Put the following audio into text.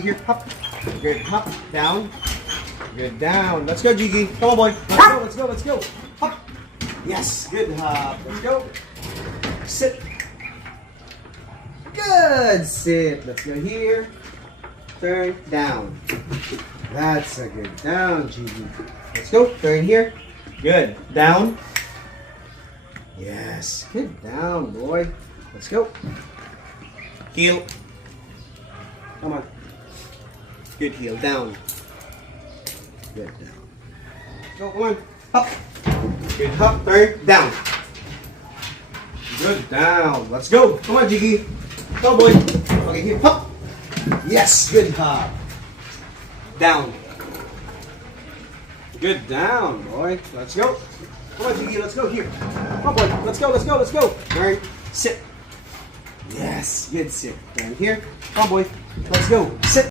Here, hop. Good, hop. Down. Good, down. Let's go, Jiggy. Come on, boy. Let's go, let's go, let's go. Hop. Yes, good hop. Let's go. Sit. Good, sit. Let's go here. Turn, down. That's a good down, Jiggy. Let's go. Turn here. Good. Down. Yes. Good down, boy. Let's go. Heel. Come on. Good heel. Down. Good down. Go, come on. Up. Good hop. Turn. Down. Good down. Let's go. Come on, Jiggy. Go, boy. Okay, here. Hop. Yes. Good hop. Down. Good down, boy. Let's go. Come on, Jiggy. Let's go here. Come on, boy. Let's go. Let's go. Let's go. Turn. Sit. Yes. Good sit. Turn here. Come on, boy. Let's go. Sit.